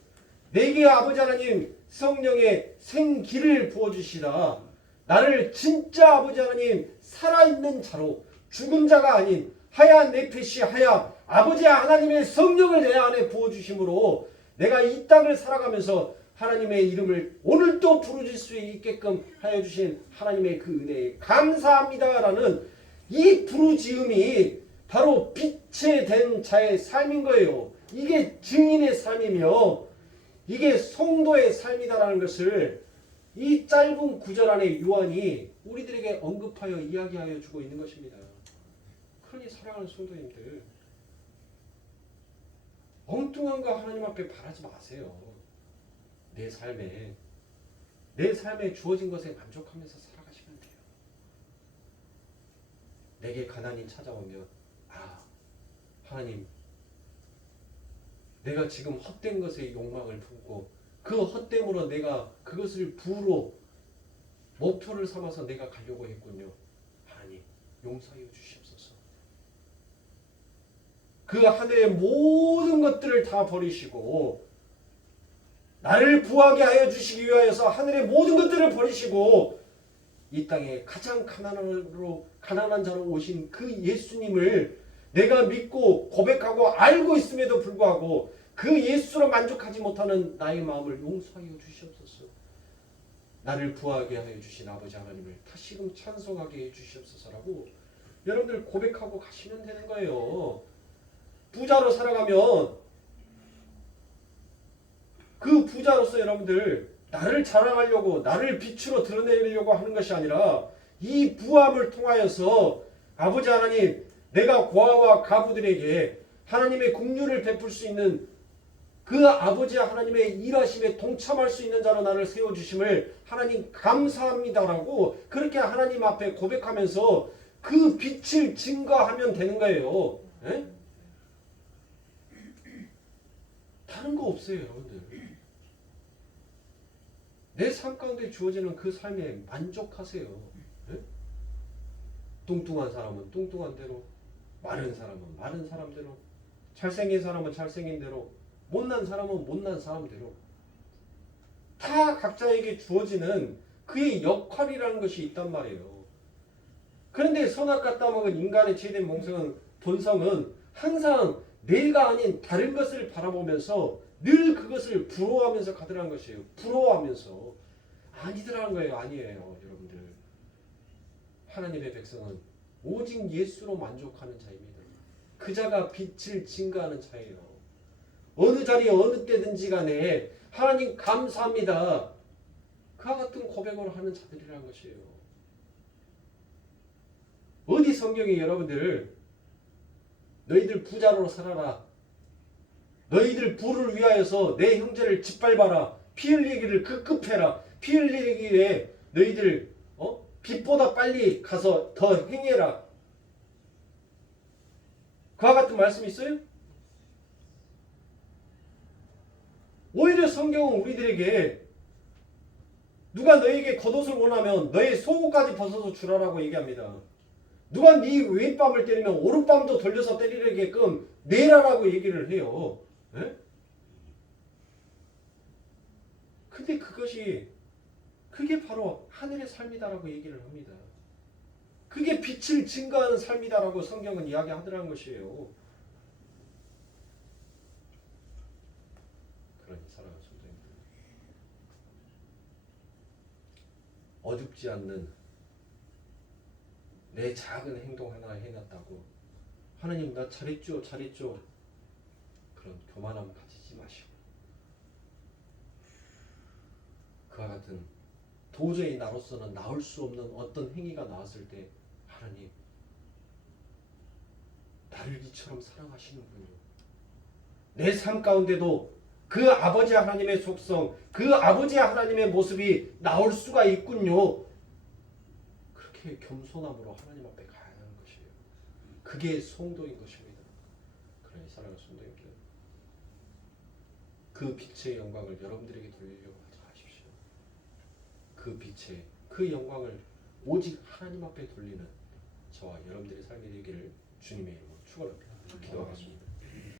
내게 아버지 하나님 성령의 생기를 부어주시라. 나를 진짜 아버지 하나님 살아있는 자로 죽은 자가 아닌 하얀 네페시 하야 아버지 하나님의 성령을 내 안에 부어주심으로 내가 이 땅을 살아가면서 하나님의 이름을 오늘도 부르실 수 있게끔 하여 주신 하나님의 그 은혜에 감사합니다라는 이 부르지음이 바로 빛에 된 자의 삶인 거예요. 이게 증인의 삶이며 이게 성도의 삶이다라는 것을 이 짧은 구절 안에 요한이 우리들에게 언급하여 이야기하여 주고 있는 것입니다. 그러니 사랑하는 성도님들 엉뚱한 거 하나님 앞에 바라지 마세요. 내 삶에 주어진 것에 만족하면서 살아가시면 돼요. 내게 가난이 찾아오면 하나님 내가 지금 헛된 것에 욕망을 품고 그 헛됨으로 내가 그것을 부로 목표를 삼아서 내가 가려고 했군요. 하나님 용서해 주시옵소서. 그 하늘의 모든 것들을 다 버리시고 나를 부하게 하여 주시기 위하여서 하늘의 모든 것들을 버리시고 이 땅에 가장 가난한 자로 오신 그 예수님을 내가 믿고 고백하고 알고 있음에도 불구하고 그 예수로 만족하지 못하는 나의 마음을 용서하여 주시옵소서. 나를 부하게 하여 주신 아버지 하나님을 다시금 찬송하게 해 주시옵소서라고 여러분들 고백하고 가시면 되는 거예요. 부자로 살아가면 그 부자로서 여러분들 나를 자랑하려고 나를 빛으로 드러내려고 하는 것이 아니라 이 부함을 통하여서 아버지 하나님 내가 고아와 가부들에게 하나님의 긍휼을 베풀 수 있는 그 아버지 하나님의 일하심에 동참할 수 있는 자로 나를 세워주심을 하나님 감사합니다라고 그렇게 하나님 앞에 고백하면서 그 빛을 증거하면 되는 거예요. 에? 다른 거 없어요. 여러분들. 내 삶 가운데 주어지는 그 삶에 만족하세요. 에? 뚱뚱한 사람은 뚱뚱한 대로 마른 사람은 마른 사람대로 잘생긴 사람은 잘생긴 대로 못난 사람은 못난 사람대로 다 각자에게 주어지는 그의 역할이라는 것이 있단 말이에요. 그런데 선악과 따먹은 인간의 죄된 본성은 항상 내가 아닌 다른 것을 바라보면서 늘 그것을 부러워하면서 가더라는 것이에요. 부러워하면서. 아니더라는 거예요. 아니에요. 여러분들. 하나님의 백성은 오직 예수로 만족하는 자입니다. 그 자가 빛을 증거하는 자예요. 어느 자리에 어느 때든지 간에 하나님 감사합니다. 그와 같은 고백을 하는 자들이라는 것이에요. 어디 성경에 여러분들 너희들 부자로 살아라. 너희들 부를 위하여서 내 형제를 짓밟아라. 피 흘리기를 급급해라. 피 흘리기에 너희들 빛보다 빨리 가서 더 행해라. 그와 같은 말씀이 있어요? 오히려 성경은 우리들에게 누가 너에게 겉옷을 원하면 너의 속옷까지 벗어서 주라라고 얘기합니다. 누가 네 왼뺨을 때리면 오른뺨도 돌려서 때리게끔 내라라고 얘기를 해요. 예? 근데 그게 바로 하늘의 삶이다라고 얘기를 합니다. 그게 빛을 증거하는 삶이다라고 성경은 이야기하더라는 것이에요. 그러니 사랑하는 성도님들, 어둡지 않는 내 작은 행동 하나 해놨다고 하나님 나 잘했죠 그런 교만함 가지지 마시고 그와 같은 도저히 나로서는 나올 수 없는 어떤 행위가 나왔을 때 하나님 나를 이처럼 사랑하시는군요. 내 삶 가운데도 그 아버지 하나님의 속성, 그 아버지 하나님의 모습이 나올 수가 있군요. 그렇게 겸손함으로 하나님 앞에 가야 하는 것이에요. 그게 성도인 것입니다. 그러니 사랑하는 성도님들, 그 빛의 영광을 여러분들에게 돌리려고 하십시오. 그 빛의 그 영광을 오직 하나님 앞에 돌리는 저와 여러분들의 삶이 되기를 주님의 이름으로 축원합니다. 기도하겠습니다.